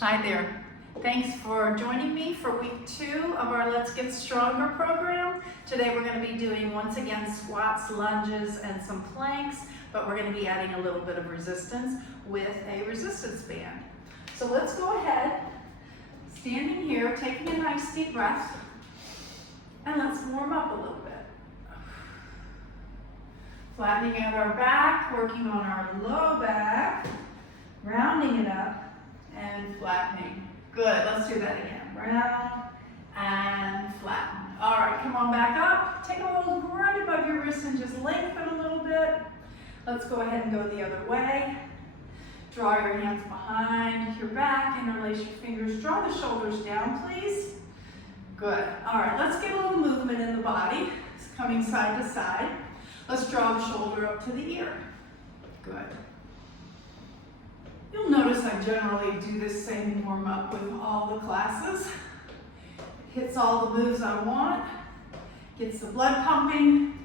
Hi there. Thanks for joining me for week 2 of our Let's Get Stronger program. Today we're going to be doing, once again, squats, lunges, and some planks, but we're going to be adding a little bit of resistance with a resistance band. So let's go ahead, standing here, taking a nice deep breath, and let's warm up a little bit. Flattening out our back, working on our low back, rounding it up, and flattening. Good, let's do that again. Round and flatten. All right, come on back up. Take a hold right above your wrist and just lengthen a little bit. Let's go ahead and go the other way. Draw your hands behind your back, interlace your fingers. Draw the shoulders down, please. Good. All right, let's get a little movement in the body. It's coming side to side. Let's draw the shoulder up to the ear. Good. You'll notice I generally do this same warm up with all the classes. Hits all the moves I want, gets the blood pumping,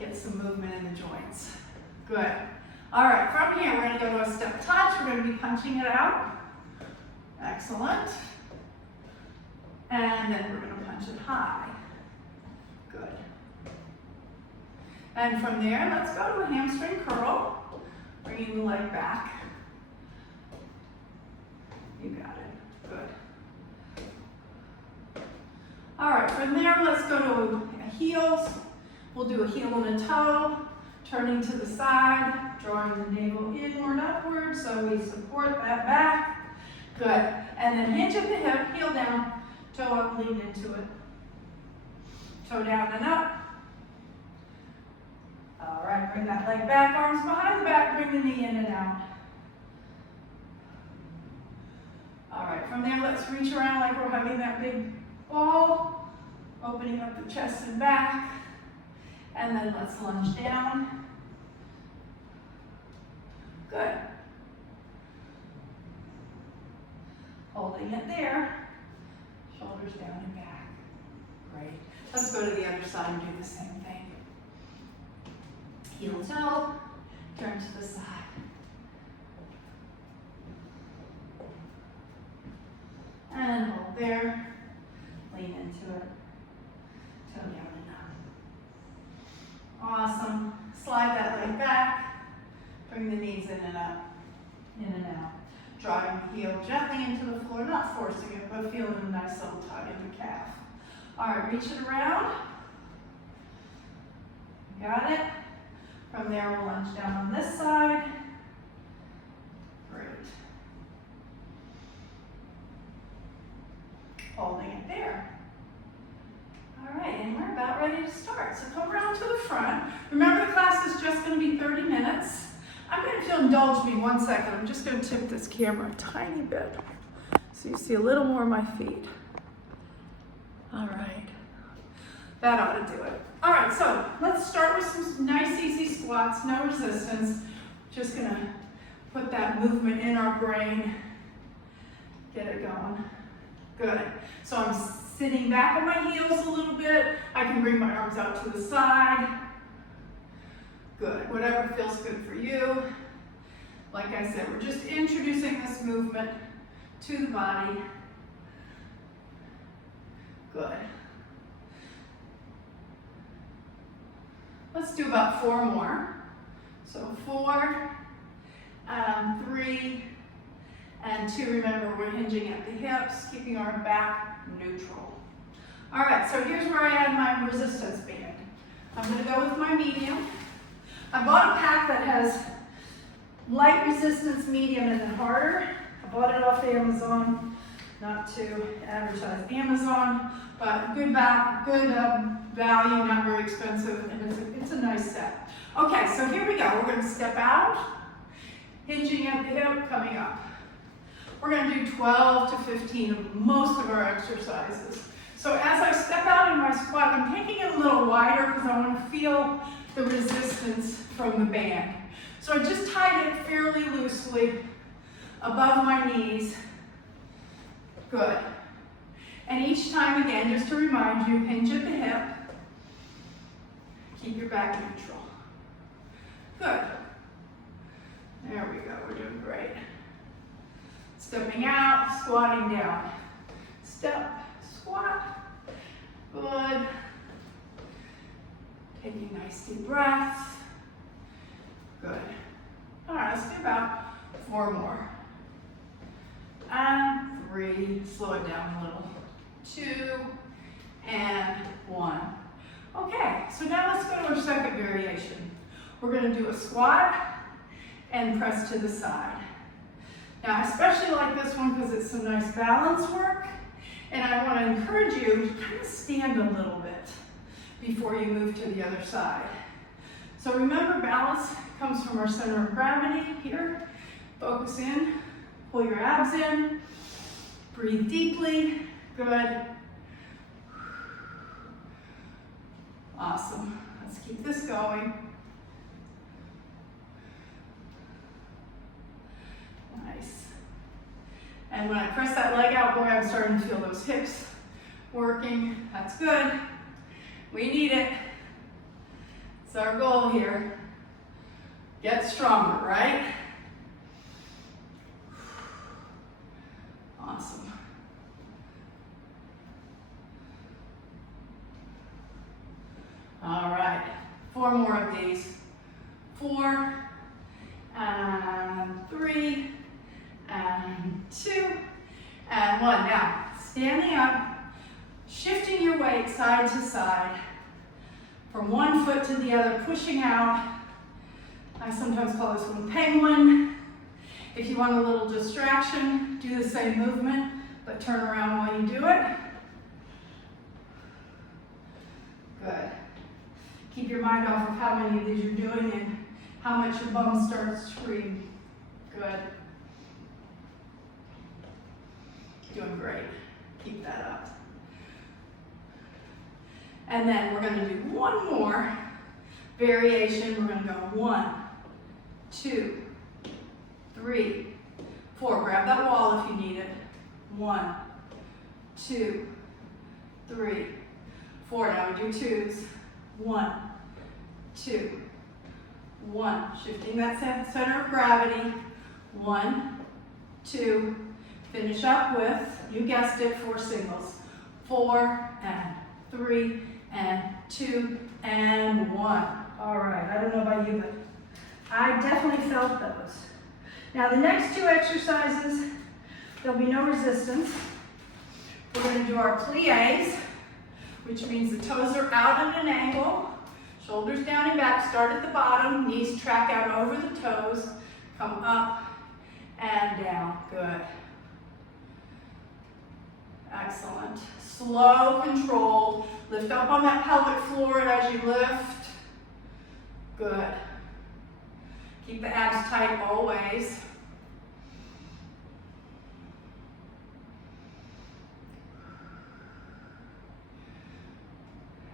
gets some movement in the joints. Good. All right, from here, we're going to go to a step touch. We're going to be punching it out. Excellent. And then we're going to punch it high. Good. And from there, let's go to a hamstring curl, bringing the leg back. You got it. Good. All right, from there, let's go to heels. We'll do a heel and a toe, turning to the side, drawing the navel inward, upward, so we support that back. Good. And then hinge at the hip, heel down, toe up, lean into it. Toe down and up. All right, bring that leg back, arms behind the back, bring the knee in and out. All right, from there, let's reach around like we're hugging that big ball, opening up the chest and back, and then let's lunge down. Good. Holding it there, shoulders down and back. Great. Let's go to the other side and do the same thing. Heel toe, turn to the side. And hold there, lean into it, toe down and up. Awesome. Slide that leg back, bring the knees in and up, in and out. Drawing the heel gently into the floor, not forcing it, but feeling a nice little tug in the calf. All right, reach it around. Got it? From there, we'll lunge down on this side. Great. Holding it there. All right, and we're about ready to start. So come around to the front. Remember, the class is just going to be 30 minutes. I'm going to indulge me 1 second. I'm just going to tip this camera a tiny bit so you see a little more of my feet. All right. That ought to do it. All right, so let's start with some nice, easy squats, no resistance. Just going to put that movement in our brain, get it going. Good. So I'm sitting back on my heels a little bit. I can bring my arms out to the side. Good. Whatever feels good for you. Like I said, we're just introducing this movement to the body. Good. Let's do about 4 more. So 4, 3, and 2, remember, we're hinging at the hips, keeping our back neutral. All right, so here's where I add my resistance band. I'm going to go with my medium. I bought a pack that has light resistance, medium, and then harder. I bought it off Amazon, not to advertise Amazon, but good value, not very expensive, and it's a nice set. Okay, so here we go. We're going to step out, hinging at the hip, coming up. We're going to do 12 to 15 of most of our exercises. So as I step out in my squat, I'm taking it a little wider because I want to feel the resistance from the band. So I just tied it fairly loosely above my knees. Good. And each time, again, just to remind you, hinge at the hip. Keep your back neutral. Good. There we go. We're doing great. Stepping out, squatting down. Step, squat. Good. Taking nice deep breaths. Good. All right, let's do about 4 more. And 3, slow it down a little. 2, and 1. Okay, so now let's go to our second variation. We're gonna do a squat and press to the side. Now, I especially like this one because it's some nice balance work, and I wanna encourage you to kind of stand a little bit before you move to the other side. So remember, balance comes from our center of gravity here. Focus in, pull your abs in, breathe deeply, good. Awesome, let's keep this going. Nice. And when I press that leg out, boy, I'm starting to feel those hips working. That's good. We need it. It's our goal here. Get stronger, right? Awesome. All right, 4 more of these. 4, and 3, and 2, and 1. Now, standing up, shifting your weight side to side, from one foot to the other, pushing out. I sometimes call this one penguin. If you want a little distraction, do the same movement, but turn around while you do it. Good. Keep your mind off of how many of these you're doing and how much your bum starts to scream. Good. Doing great. Keep that up. And then we're going to do 1 more variation. We're going to go 1, 2, 3, 4. Grab that wall if you need it. 1, 2, 3, 4. Now we do 2s. 1, 2, 1. Shifting that center of gravity. 1, 2. Finish up with, you guessed it, 4 singles. 4 and 3 and 2 and 1. All right, I don't know about you, but I definitely felt those. Now the next 2 exercises, there'll be no resistance. We're going to do our plies, which means the toes are out at an angle, shoulders down and back, start at the bottom, knees track out over the toes, come up and down. Good. Excellent. Slow, controlled. Lift up on that pelvic floor as you lift. Good. Keep the abs tight always.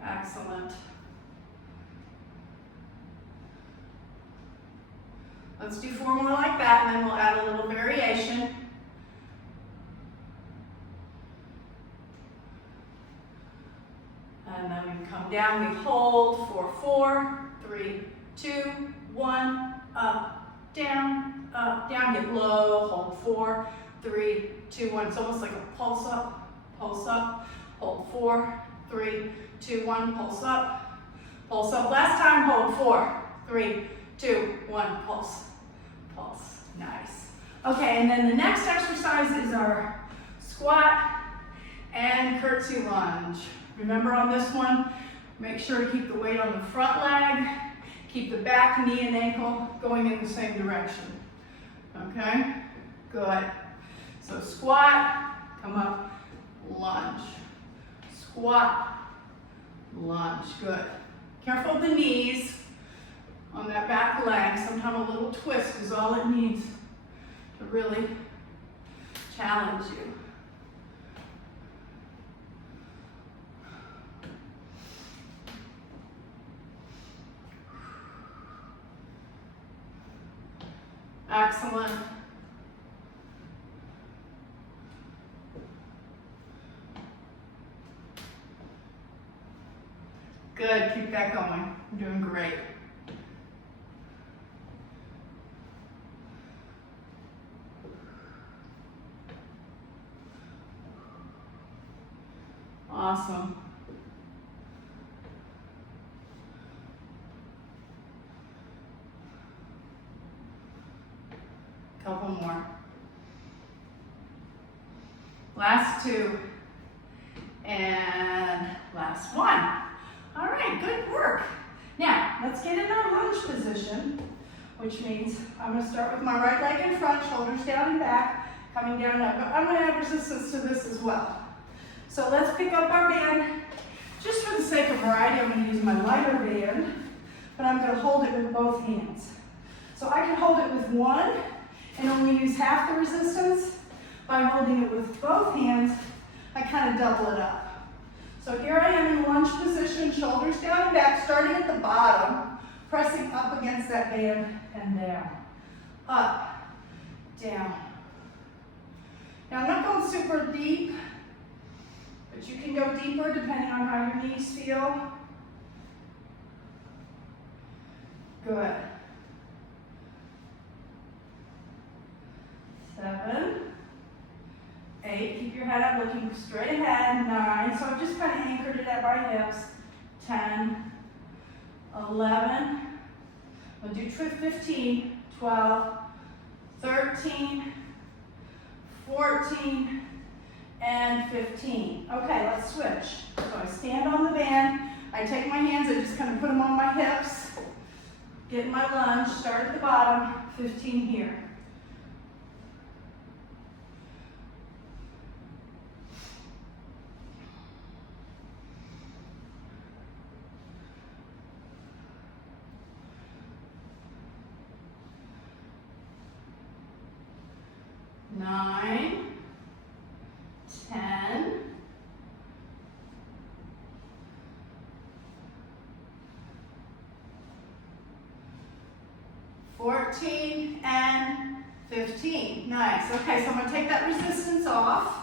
Excellent. Let's do 4 more like that, and then we'll add a little variation. And then we come down, we hold for 4, 3, 2, 1, up, down, get low, hold 4, 3, 2, 1. It's almost like a pulse up, hold 4, 3, 2, 1, pulse up. Last time, hold 4, 3, 2, 1, pulse. Nice. Okay, and then the next exercise is our squat and curtsy lunge. Remember on this one, make sure to keep the weight on the front leg, keep the back, knee, and ankle going in the same direction. Okay? Good. So squat, come up, lunge. Squat, lunge. Good. Careful of the knees on that back leg. Sometimes a little twist is all it needs to really challenge you. Excellent. Good, keep that going. You're doing great. Awesome. Couple more. Last two. And last one. All right, good work. Now, let's get in our lunge position, which means I'm gonna start with my right leg in front, shoulders down and back, coming down up. But I'm gonna add resistance to this as well. So let's pick up our band. Just for the sake of variety, I'm gonna use my lighter band, but I'm gonna hold it with both hands. So I can hold it with one and only use half the resistance. By holding it with both hands, I kind of double it up. So here I am in lunge position, shoulders down and back, starting at the bottom, pressing up against that band and down. Up, down. Now I'm not going super deep, but you can go deeper depending on how your knees feel. Good. 7, 8, keep your head up, looking straight ahead. 9, so I've just kind of anchored it at my hips. 10, 11, we'll do 15, 12, 13, 14, and 15. Okay, let's switch. So I stand on the band, I take my hands, I just kind of put them on my hips, get my lunge, start at the bottom, 15 here. Nine, 10, 14, and 15. Nice. Okay, so I'm going to take that resistance off.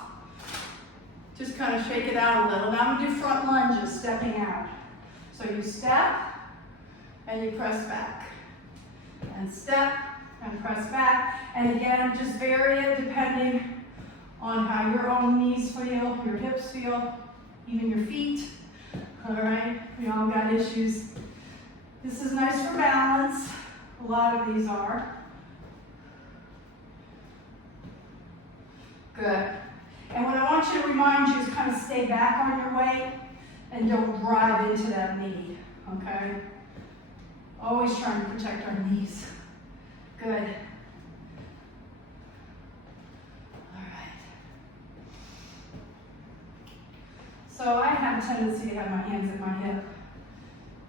Just kind of shake it out a little. Now I'm going to do front lunges, stepping out. So you step, and you press back. And step, and press back. And again, just vary it depending on how your own knees feel, your hips feel, even your feet. All right, we all got issues. This is nice for balance. A lot of these are. Good. And what I want you to remind you is kind of stay back on your weight and don't drive into that knee, okay? Always trying to protect our knees. Good. All right. So I have a tendency to have my hands at my hip.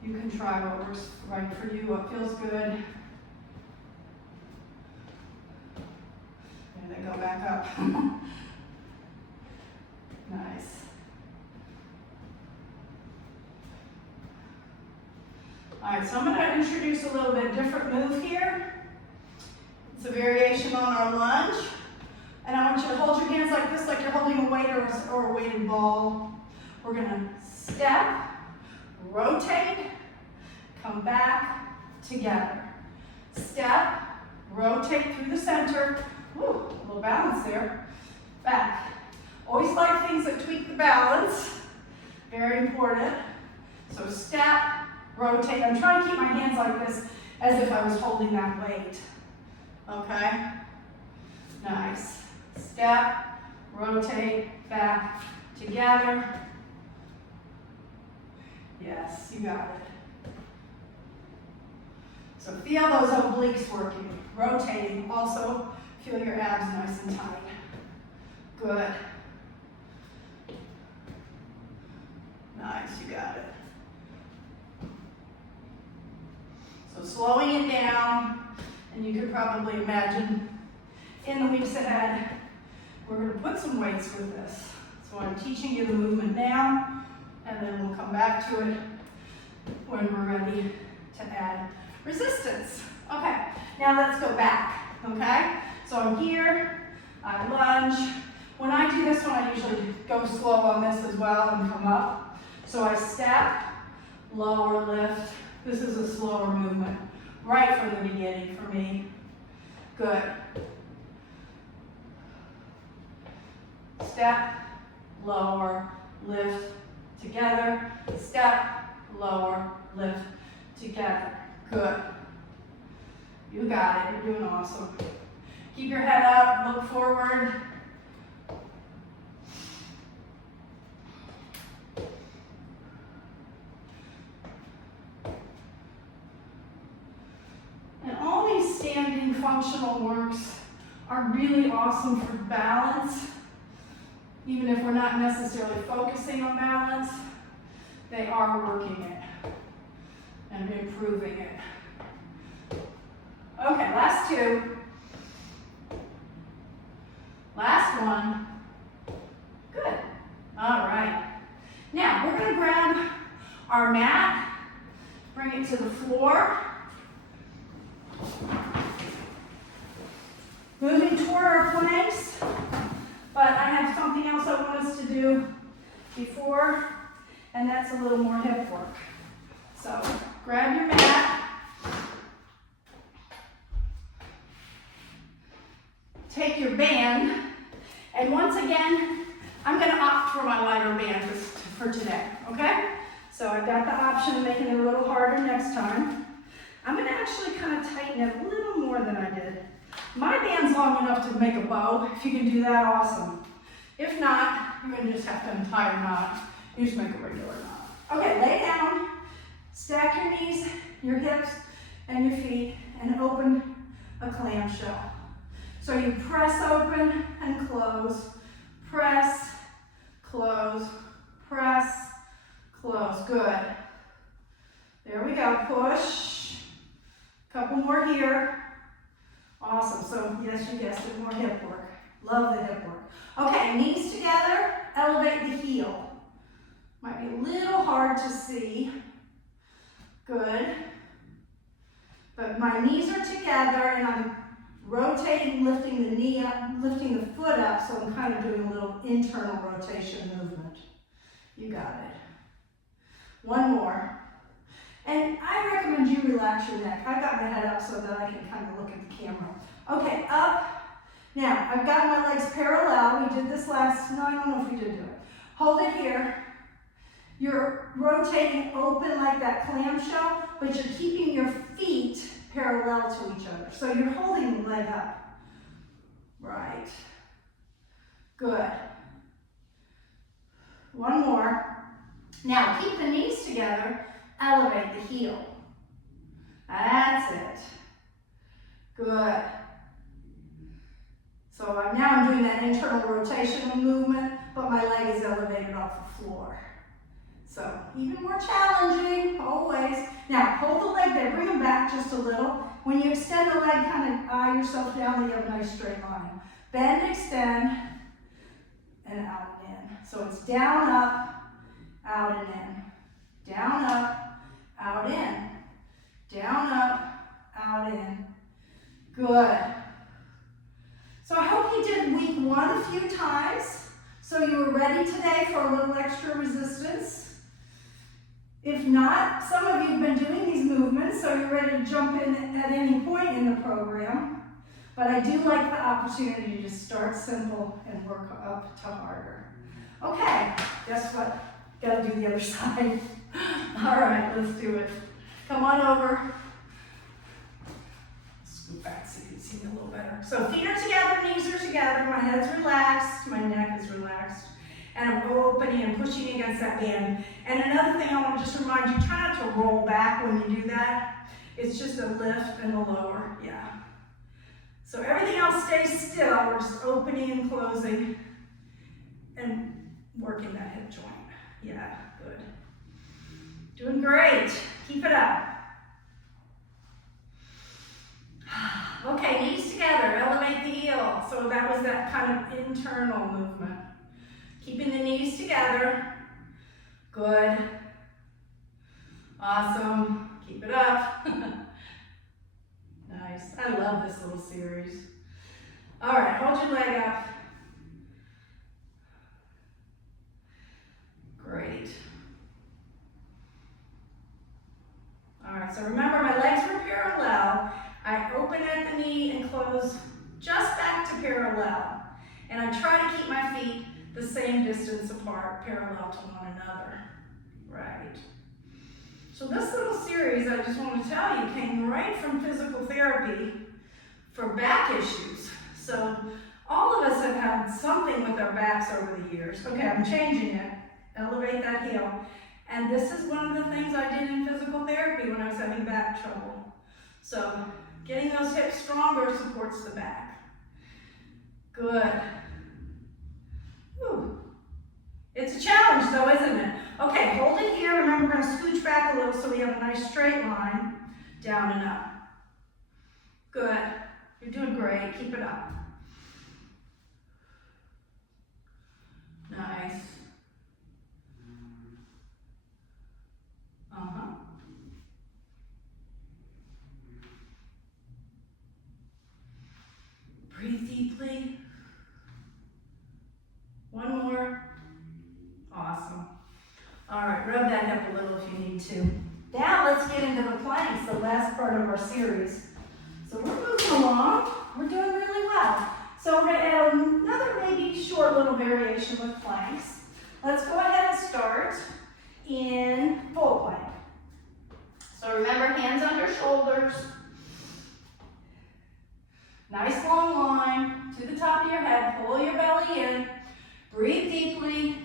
You can try what works right for you, what feels good. There they go back up. Nice. All right, so I'm going to introduce a little bit different move here. It's a variation on our lunge. And I want you to hold your hands like this, like you're holding a weight or a weighted ball. We're going to step, rotate, come back, together. Step, rotate through the center. Woo, a little balance there. Back. Always like things that tweak the balance. Very important. So step, rotate. I'm trying to keep my hands like this as if I was holding that weight. Okay? Nice. Step, rotate, back, together. Yes, you got it. So feel those obliques working. Rotating. Also, feel your abs nice and tight. Good. Nice, you got it. So slowing it down, and you could probably imagine in the weeks ahead, we're going to put some weights with this. So I'm teaching you the movement now, and then we'll come back to it when we're ready to add resistance. Okay, now let's go back, okay? So I'm here, I lunge. When I do this one, I usually go slow on this as well and come up. So I step, lower, lift. This is a slower movement, right from the beginning for me. Good. Step, lower, lift, together, step, lower, lift, together. Good. You got it, you're doing awesome. Keep your head up, look forward. And all these standing functional works are really awesome for balance. Even if we're not necessarily focusing on balance, they are working it and improving it. Okay, last two. Last one. Good. All right. Now, we're going to grab our mat, bring it to the floor. Moving toward our planks, but I have something else I want us to do before, and that's a little more hip work. So, grab your mat. Take your band, and once again, I'm going to opt for my lighter band for today, okay? So I've got the option of making it a little harder next time. I'm going to actually kind of tighten it a little more than I did. My band's long enough to make a bow. If you can do that, awesome. If not, you're going to just have to untie a knot. You just make a regular knot. Okay, lay down, stack your knees, your hips, and your feet, and open a clamshell. So you press open and close, press, close, press, close. Good. There we go. Push. Couple more here. Awesome. So yes, you guessed it, more hip work. Love the hip work. Okay, knees together, elevate the heel. Might be a little hard to see. Good. But my knees are together and I'm rotating, lifting the knee up, lifting the foot up, so I'm kind of doing a little internal rotation movement. You got it. One more. And I recommend you relax your neck. I've got my head up so that I can kind of look at the camera. Okay, up. Now, I've got my legs parallel. We did this last, no, I don't know if we did do it. Hold it here. You're rotating open like that clamshell, but you're keeping your feet parallel to each other. So you're holding the leg up. Right. Good. One more. Now, keep the knees together. Elevate the heel. That's it. Good. So now I'm doing that internal rotational movement, but my leg is elevated off the floor. So even more challenging, always. Now hold the leg there, bring them back just a little. When you extend the leg, kind of eye yourself down, you have a nice straight line. Bend, extend, and out and in. So it's down, up, out and in. Down, up, out, in. Down, up, out, in. Good. So I hope you did week one a few times, so you were ready today for a little extra resistance. If not, some of you have been doing these movements, so you're ready to jump in at any point in the program. But I do like the opportunity to start simple and work up to harder. Okay, guess what? Gotta do the other side. All right, let's do it. Come on over. Scoot back so you can see me a little better. So feet are together, knees are together, my head's relaxed, my neck is relaxed. And I'm opening and pushing against that band. And another thing I want to just remind you, try not to roll back when you do that. It's just a lift and a lower, yeah. So everything else stays still. We're just opening and closing and working that hip joint. Yeah, good. Doing great. Keep it up. Okay, knees together, elevate the heel. So that was that kind of internal movement. Keeping the knees together. Good. Awesome. Keep it up. Nice. I love this little series. All right, hold your leg up. Great. All right, so remember my legs were parallel. I open at the knee and close just back to parallel. And I try to keep my feet the same distance apart, parallel to one another. right. So this little series, I just want to tell you, came right from physical therapy for back issues. So all of us have had something with our backs over the years. Okay, I'm changing it. Elevate that heel. And this is one of the things I did in physical therapy when I was having back trouble. So getting those hips stronger supports the back. Good. Whew. It's a challenge though, isn't it? Okay, hold it here. Remember, we're going to scooch back a little so we have a nice straight line, down and up. Good. You're doing great. Keep it up. Nice. Breathe deeply. One more. Awesome. All right, rub that hip a little if you need to. Now let's get into the planks, the last part of our series. So we're moving along. We're doing really well. So we're going to add another maybe short little variation with planks. Let's go ahead and start in full plank. So remember, hands under shoulders. Nice long line to the top of your head. Pull your belly in. Breathe deeply.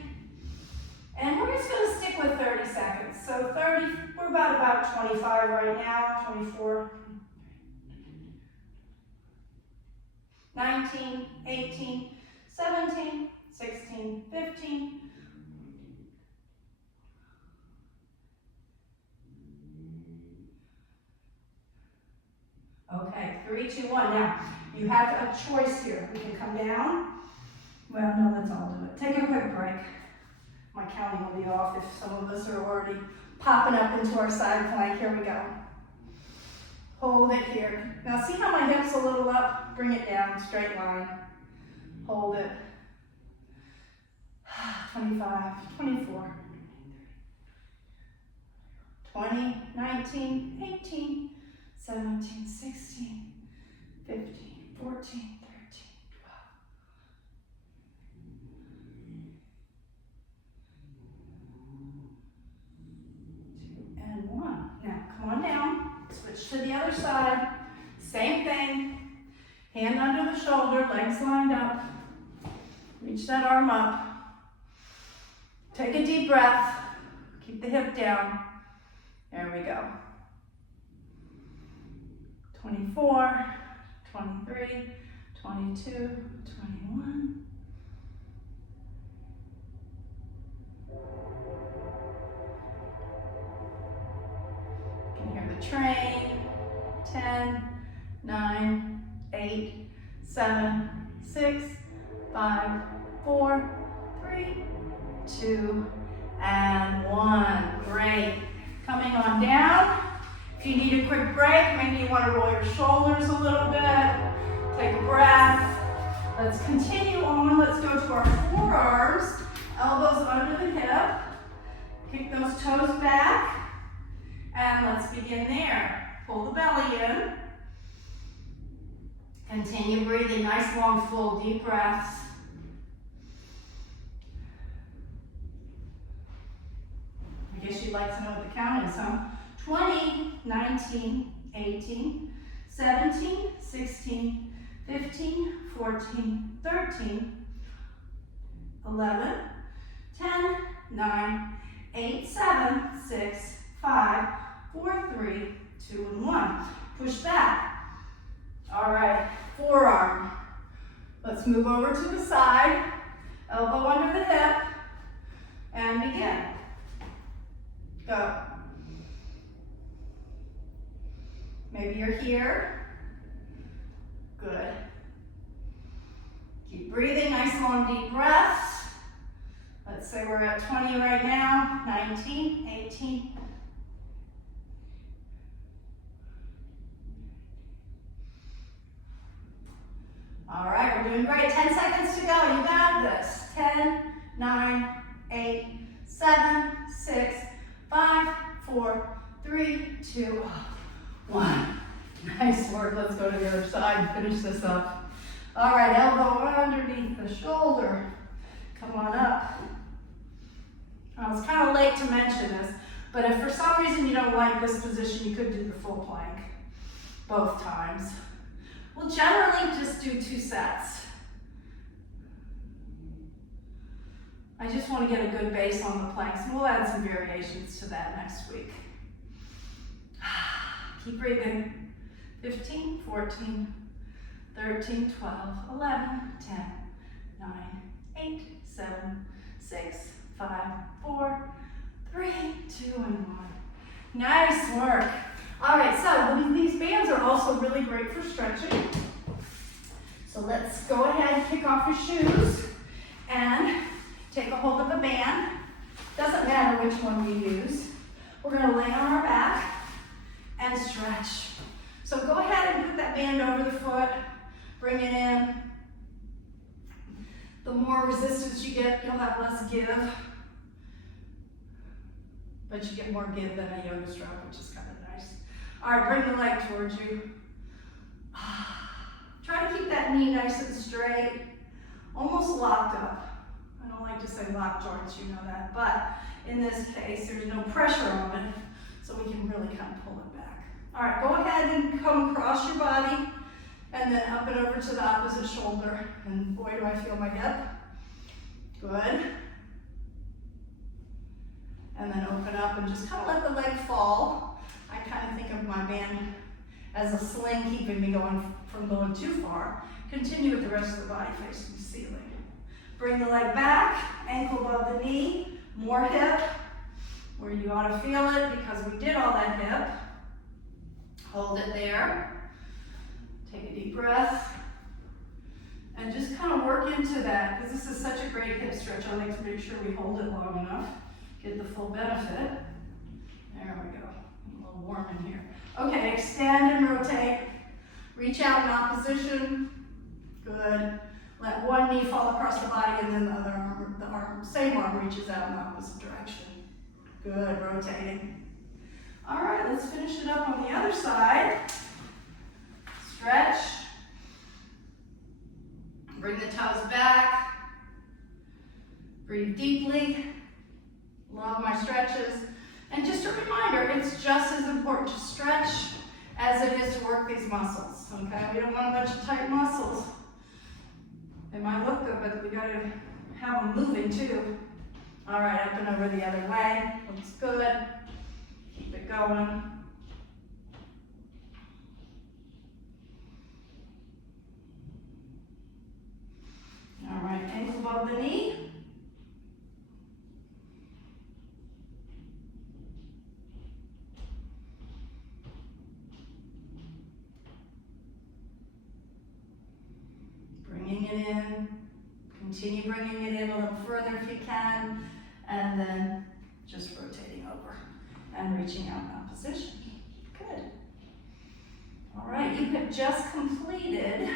And we're just going to stick with 30 seconds. So 30, we're about 25 right now, 24, 19, 18, 17, 16, 15. Okay, 3, 2, 1. Now, you have a choice here. We can come down. Well, no, let's all do it. Take a quick break. My counting will be off if some of us are already popping up into our side plank. Here we go. Hold it here. Now see how my hip's a little up? Bring it down, straight line. Hold it. 25, 24, 20, 19, 18, 17, 16, 15, 14, 13, 12. And 1. Now, come on down. Switch to the other side. Same thing. Hand under the shoulder, legs lined up. Reach that arm up. Take a deep breath. Keep the hip down. There we go. 24, 23, 22, 21. You can hear the train. 10, 9, 8, 7, 6, 5, 4, 3, 2, and 1. Great. Coming on down. If you need a quick break, maybe you want to roll your shoulders a little bit. Take a breath. Let's continue on. Let's go to our forearms. Elbows under the hip. Kick those toes back. And let's begin there. Pull the belly in. Continue breathing. Nice, long, full, deep breaths. I guess you'd like to know what the count is, huh? 20, 19, 18, 17, 16, 15, 14, 13, 11, 10, 9, 8, 7, 6, 5, 4, 3, 2, and 1. Push back. All right, forearm. Let's move over to the side. Elbow under the hip. And begin. Go. Maybe you're here. Good. Keep breathing, nice long deep breaths. Let's say we're at 20 right now, 19, 18. All right, we're doing great. 10 seconds to go, you got this. 10, 9, 8, 7, 6, 5, 4, 3, 2, 1. Nice work. Let's go to the other side and finish this up. All right, elbow underneath the shoulder. Come on up. Now, it's kind of late to mention this, but if for some reason you don't like this position, you could do the full plank both times. We'll generally just do 2 sets. I just want to get a good base on the planks, and we'll add some variations to that next week. Keep breathing. 15, 14, 13, 12, 11, 10, 9, 8, 7, 6, 5, 4, 3, 2, and 1. Nice work. All right, so these bands are also really great for stretching. So let's go ahead and kick off your shoes and take a hold of a band. Doesn't matter which one we use. We're going to lay on our back and stretch. So go ahead and put that band over the foot, bring it in. The more resistance you get, you'll have less give. But you get more give than a yoga strap, which is kind of nice. All right, bring the leg towards you. Try to keep that knee nice and straight, almost locked up. I don't like to say lock joints, you know that, but in this case, there's no pressure on it, so we can really kind of pull it back. All right, go ahead and come across your body, and then up and over to the opposite shoulder. And boy, do I feel my hip. Good. And then open up and just kind of let the leg fall. I kind of think of my band as a sling keeping me from going too far. Continue with the rest of the body facing the ceiling. Bring the leg back, ankle above the knee, more hip, where you ought to feel it because we did all that hip. Hold it there. Take a deep breath. And just kind of work into that, because this is such a great hip stretch. I like to make sure we hold it long enough, get the full benefit. There we go. A little warm in here. Okay, extend and rotate. Reach out in opposition. Good. Let one knee fall across the body, and then the other arm, same arm reaches out in the opposite direction. Good, rotating. All right, let's finish it up on the other side. Stretch. Bring the toes back. Breathe deeply. Love my stretches. And just a reminder, it's just as important to stretch as it is to work these muscles, okay? We don't want a bunch of tight muscles. They might look good, but we gotta have them moving too. All right, up and over the other way. Looks good. Keep it going. All right, ankle above the knee. Bringing it in. Continue bringing it in a little further if you can, and then just rotating over and reaching out in opposition. Good. All right, you have just completed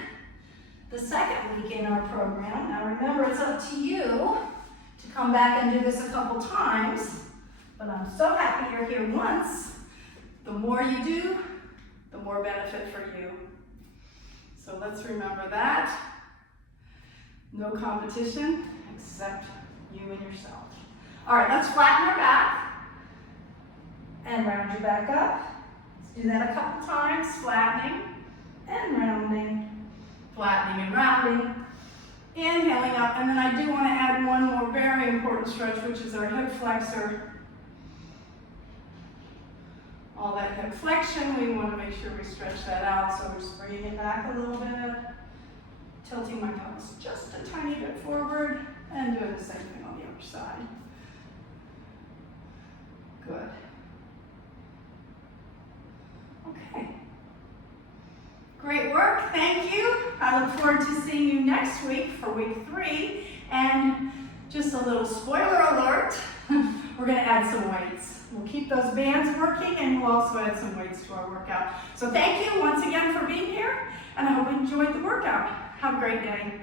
the second week in our program. Now remember, it's up to you to come back and do this a couple times, but I'm so happy you're here once. The more you do, the more benefit for you. So let's remember that. No competition except you and yourself. All right, let's flatten our back and round your back up. Let's do that a couple times, flattening and rounding, flattening and rounding, inhaling up. And then I do want to add one more very important stretch, which is our hip flexor. All that hip flexion, we want to make sure we stretch that out. So we're just bringing it back a little bit, tilting my pelvis just a tiny bit forward, and doing the same thing on the other side. Good. Okay. Great work, thank you. I look forward to seeing you next week for week 3. And just a little spoiler alert, we're gonna add some weights. We'll keep those bands working, and we'll also add some weights to our workout. So thank you once again for being here, and I hope you enjoyed the workout. Have a great day.